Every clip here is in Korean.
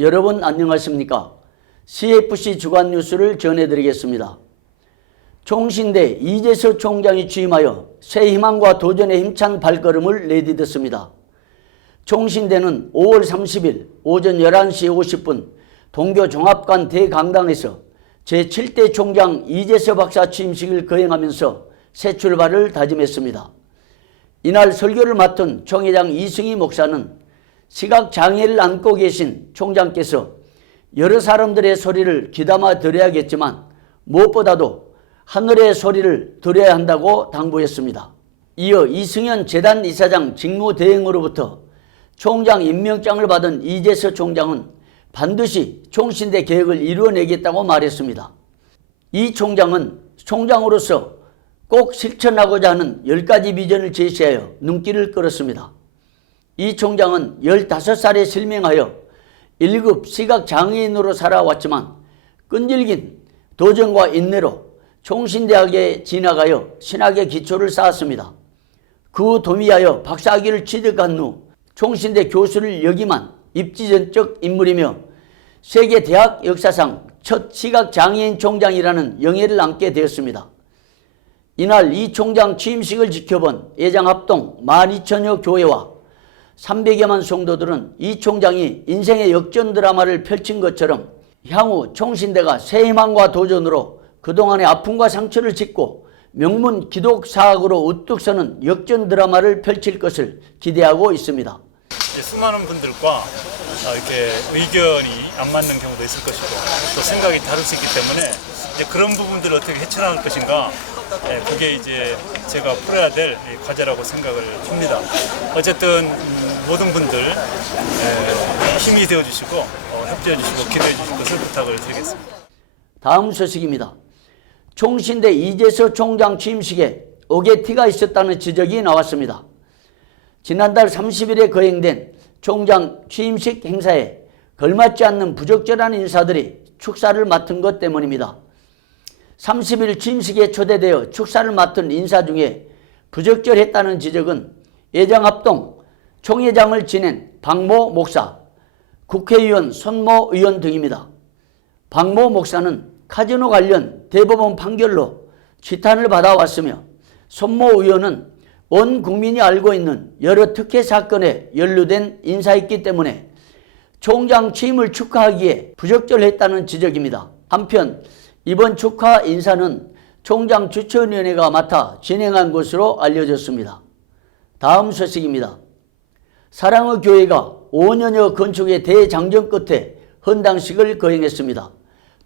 여러분 안녕하십니까? CFC 주간 뉴스를 전해드리겠습니다. 총신대 이재서 총장이 취임하여 새 희망과 도전의 힘찬 발걸음을 내디뎠습니다. 총신대는 5월 30일 오전 11시 50분 동교 종합관 대강당에서 제7대 총장 이재서 박사 취임식을 거행하면서 새 출발을 다짐했습니다. 이날 설교를 맡은 총회장 이승희 목사는 시각장애를 안고 계신 총장께서 여러 사람들의 소리를 귀담아 들어야겠지만 무엇보다도 하늘의 소리를 들어야 한다고 당부했습니다. 이어 이승현 재단 이사장 직무대행으로부터 총장 임명장을 받은 이재서 총장은 반드시 총신대 계획을 이루어내겠다고 말했습니다. 이 총장은 총장으로서 꼭 실천하고자 하는 10가지 비전을 제시하여 눈길을 끌었습니다. 이 총장은 15살에 실명하여 1급 시각장애인으로 살아왔지만 끈질긴 도전과 인내로 총신대학에 진학하여 신학의 기초를 쌓았습니다. 그 후 도미하여 박사학위를 취득한 후 총신대 교수를 역임한 입지전적 인물이며 세계 대학 역사상 첫 시각장애인 총장이라는 영예를 안게 되었습니다. 이날 이 총장 취임식을 지켜본 예장합동 12,000여 교회와 300여만 성도들은 이 총장이 인생의 역전 드라마를 펼친 것처럼 향후 총신대가 새 희망과 도전으로 그동안의 아픔과 상처를 짚고 명문 기독사학으로 우뚝 서는 역전 드라마를 펼칠 것을 기대하고 있습니다. 수많은 분들과 이렇게 의견이 안 맞는 경우도 있을 것이고 또 생각이 다를 수 있기 때문에 이제 그런 부분들을 어떻게 헤쳐나갈 것인가, 그게 이제 제가 풀어야 될 과제라고 생각을 합니다. 어쨌든 모든 분들 힘이 되어 주시고 협조해 주시고 기도해 주실 것을 부탁을 드리겠습니다. 다음 소식입니다. 총신대 이재서 총장 취임식에 오게티가 있었다는 지적이 나왔습니다. 지난달 30일에 거행된 총장 취임식 행사에 걸맞지 않는 부적절한 인사들이 축사를 맡은 것 때문입니다. 30일 취임식에 초대되어 축사를 맡은 인사 중에 부적절했다는 지적은 예장합동 총회장을 지낸 박모 목사, 국회의원 손모 의원 등입니다. 박모 목사는 카지노 관련 대법원 판결로 지탄을 받아왔으며 손모 의원은 온 국민이 알고 있는 여러 특혜 사건에 연루된 인사였기 때문에 총장 취임을 축하하기에 부적절했다는 지적입니다. 한편 이번 축하 인사는 총장 추천위원회가 맡아 진행한 것으로 알려졌습니다. 다음 소식입니다. 사랑의 교회가 5년여 건축의 대장정 끝에 헌당식을 거행했습니다.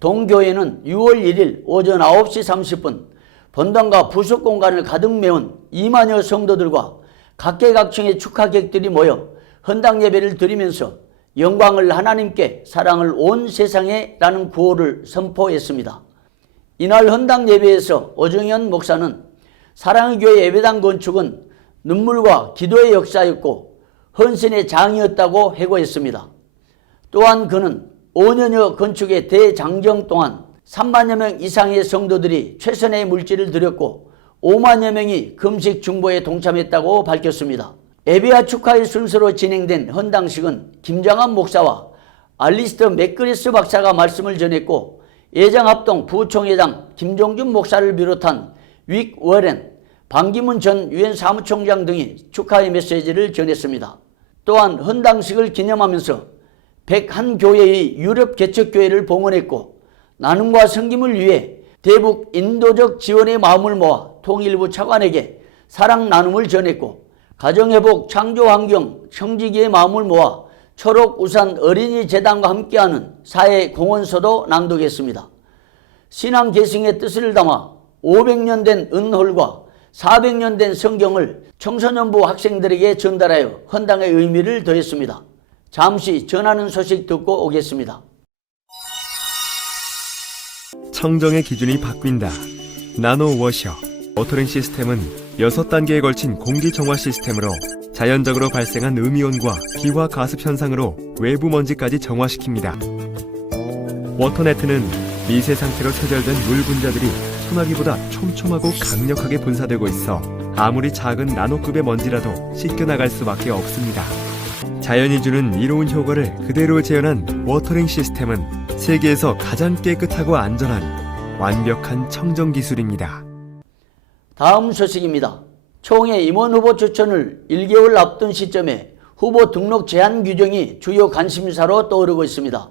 동교회는 6월 1일 오전 9시 30분 본당과 부속 공간을 가득 메운 2만여 성도들과 각계각층의 축하객들이 모여 헌당 예배를 드리면서 영광을 하나님께 사랑을 온 세상에 라는 구호를 선포했습니다. 이날 헌당 예배에서 오정현 목사는 사랑의 교회 예배당 건축은 눈물과 기도의 역사였고 헌신의 장이었다고 회고했습니다. 또한 그는 5년여 건축의 대장정 동안 3만여 명 이상의 성도들이 최선의 물질을 들였고 5만여 명이 금식 중보에 동참했다고 밝혔습니다. 예배와 축하의 순서로 진행된 헌당식은 김장한 목사와 알리스터 맥그리스 박사가 말씀을 전했고 예장합동 부총회장 김종준 목사를 비롯한 윅 워렌, 반기문 전 유엔 사무총장 등이 축하의 메시지를 전했습니다. 또한 헌당식을 기념하면서 101교회의 유럽 개척교회를 봉헌했고 나눔과 섬김을 위해 대북 인도적 지원의 마음을 모아 통일부 차관에게 사랑 나눔을 전했고 가정회복 창조환경 청지기의 마음을 모아 초록우산 어린이재단과 함께하는 사회공헌서도 낭독했습니다. 신앙 계승의 뜻을 담아 500년 된 은홀과 400년 된 성경을 청소년부 학생들에게 전달하여 헌당의 의미를 더했습니다. 잠시 전하는 소식 듣고 오겠습니다. 청정의 기준이 바뀐다. 나노워셔 워터링 시스템은 6단계에 걸친 공기정화 시스템으로 자연적으로 발생한 음이온과 기화 가습 현상으로 외부 먼지까지 정화시킵니다. 워터네트는 미세 상태로 체결된 물 분자들이 소나기보다 촘촘하고 강력하게 분사되고 있어 아무리 작은 나노급의 먼지라도 씻겨나갈 수밖에 없습니다. 자연이 주는 이로운 효과를 그대로 재현한 워터링 시스템은 세계에서 가장 깨끗하고 안전한 완벽한 청정 기술입니다. 다음 소식입니다. 총회 임원 후보 추천을 1개월 앞둔 시점에 후보 등록 제한 규정이 주요 관심사로 떠오르고 있습니다.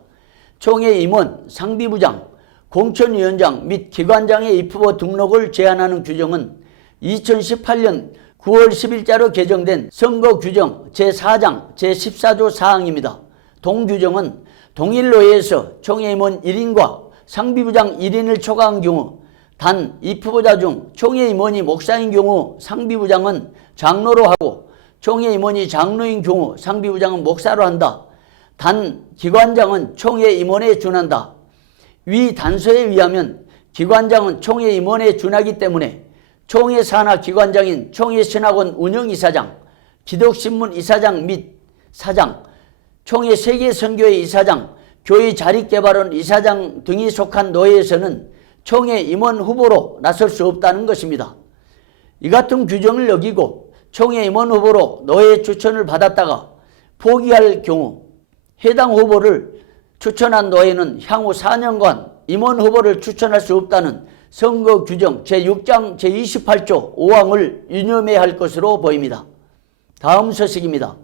총회 임원, 상비부장, 공천위원장 및 기관장의 입후보 등록을 제한하는 규정은 2018년 9월 10일자로 개정된 선거규정 제4장 제14조 사항입니다. 동규정은 동일노회에서 총회 임원 1인과 상비부장 1인을 초과한 경우 단 입후보자 중 총회 임원이 목사인 경우 상비부장은 장로로 하고 총회 임원이 장로인 경우 상비부장은 목사로 한다. 단 기관장은 총회 임원에 준한다. 위 단서에 의하면 기관장은 총회 임원에 준하기 때문에 총회 산하 기관장인 총회신학원 운영이사장, 기독신문 이사장 및 사장, 총회 세계선교회 이사장, 교회 자립개발원 이사장 등이 속한 노회에서는 총회 임원 후보로 나설 수 없다는 것입니다. 이 같은 규정을 어기고 총회 임원 후보로 노회 추천을 받았다가 포기할 경우 해당 후보를 추천한 노회는 향후 4년간 임원 후보를 추천할 수 없다는 선거규정 제6장 제28조 5항을 유념해야 할 것으로 보입니다. 다음 소식입니다.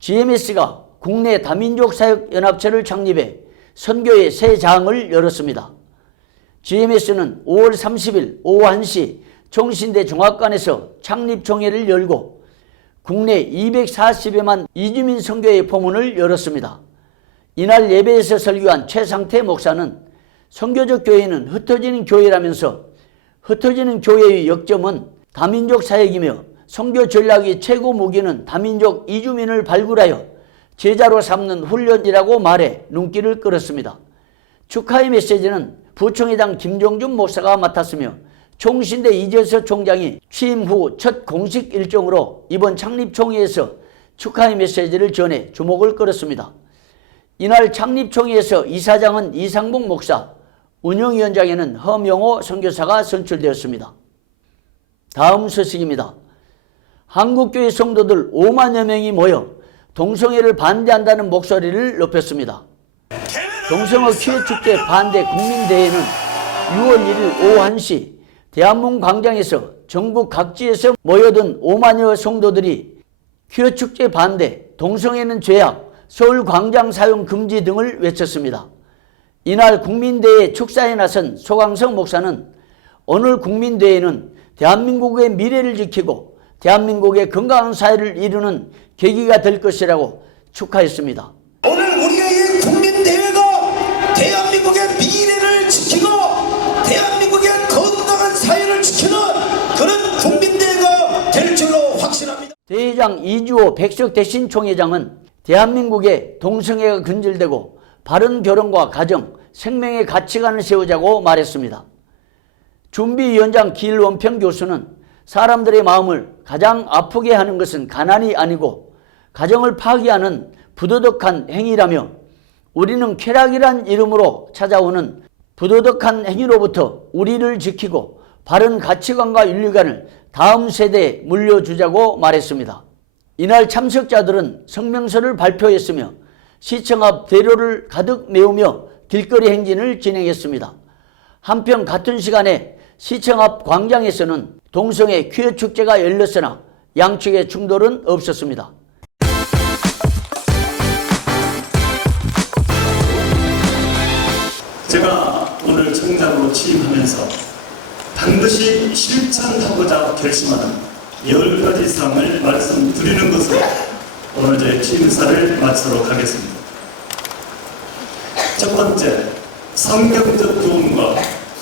GMS가 국내 다민족사역연합체를 창립해 선교의 새 장을 열었습니다. GMS는 5월 30일 오후 1시 총신대 종합관에서 창립총회를 열고 국내 240여만 이주민 선교회 포문을 열었습니다. 이날 예배에서 설교한 최상태 목사는 선교적 교회는 흩어지는 교회라면서 흩어지는 교회의 역점은 다민족 사역이며 선교 전략의 최고 무기는 다민족 이주민을 발굴하여 제자로 삼는 훈련이라고 말해 눈길을 끌었습니다. 축하의 메시지는 부총회장 김종준 목사가 맡았으며 총신대 이재서 총장이 취임 후 첫 공식 일정으로 이번 창립총회에서 축하의 메시지를 전해 주목을 끌었습니다. 이날 창립총회에서 이사장은 이상복 목사, 운영위원장에는 허명호 선교사가 선출되었습니다. 다음 소식입니다. 한국교회 성도들 5만여 명이 모여 동성애를 반대한다는 목소리를 높였습니다. 동성애 퀴어축제 반대 국민대회는 6월 1일 오후 1시 대한문 광장에서 전국 각지에서 모여든 5만여 성도들이 퀴어축제 반대, 동성애는 죄악, 서울 광장 사용 금지 등을 외쳤습니다. 이날 국민대회 축사에 나선 소강성 목사는 오늘 국민대회는 대한민국의 미래를 지키고 대한민국의 건강한 사회를 이루는 계기가 될 것이라고 축하했습니다. 오늘 우리의 국민대회가 대한민국의 미래를 지키고 대한민국의 건강한 사회를 지키는 그런 국민대회가 될 줄로 확신합니다. 대회장 이주호 백석 대신 총회장은 대한민국에 동성애가 근절되고 바른 결혼과 가정, 생명의 가치관을 세우자고 말했습니다. 준비위원장 길원평 교수는 사람들의 마음을 가장 아프게 하는 것은 가난이 아니고 가정을 파괴하는 부도덕한 행위라며 우리는 쾌락이란 이름으로 찾아오는 부도덕한 행위로부터 우리를 지키고 바른 가치관과 윤리관을 다음 세대에 물려주자고 말했습니다. 이날 참석자들은 성명서를 발표했으며 시청 앞 대로를 가득 메우며 길거리 행진을 진행했습니다. 한편 같은 시간에 시청 앞 광장에서는 동성애 퀴어 축제가 열렸으나 양측의 충돌은 없었습니다. 제가 오늘 청장으로 취임하면서 반드시 실천하고자 결심하는 10가지 사항을 말씀드리는 것으로 오늘 제 취임사를 마치도록 하겠습니다. 첫 번째, 성경적 교훈과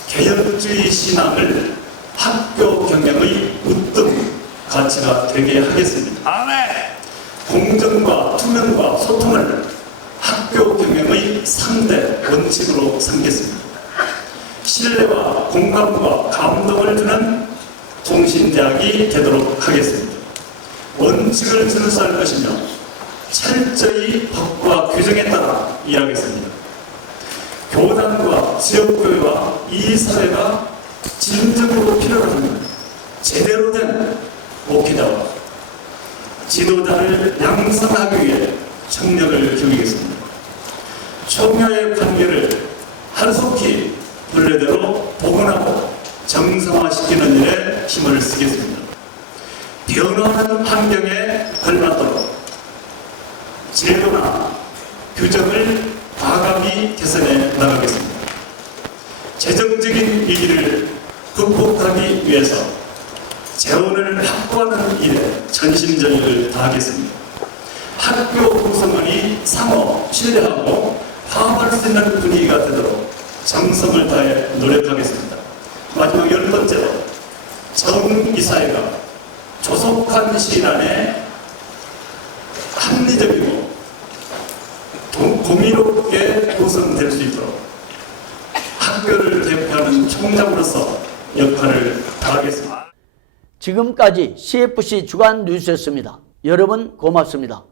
개혁주의 신앙을 학교 경영의 으뜸 가치가 되게 하겠습니다. 공정과 투명과 소통을 학교 경영의 3대 원칙으로 삼겠습니다. 신뢰와 공감과 감동을 주는 통신대학이 되도록 하겠습니다. 원칙을 준수할 것이며 철저히 법과 규정에 따라 일하겠습니다. 교단과 지역교회와 이 사회가 진정으로 필요로 하는 제대로 된 목회자와 지도자를 양성하기 위해 청력을 기울이겠습니다. 총야의 관계를 하루속히 본래대로 복원하고 정상화시키는 일에 힘을 쓰겠습니다. 변화하는 환경에 걸맞도록 제도나 규정을 과감히 개선해 나가겠습니다. 재정적인 위기를 극복하기 위해서 재원을 확보하는 일에 전심전력을 다하겠습니다. 학교 구성원이 상호 신뢰하고 화합할 수 있는 분위기가 되도록 정성을 다해 노력하겠습니다. 마지막 10번째로 전 이사회가 조속한 시일 안에 합리적이고 공의롭게 구성될 수 있도록 학교를 대표하는 총장으로서 역할을 다하겠습니다. 지금까지 CFC 주간 뉴스였습니다. 여러분 고맙습니다.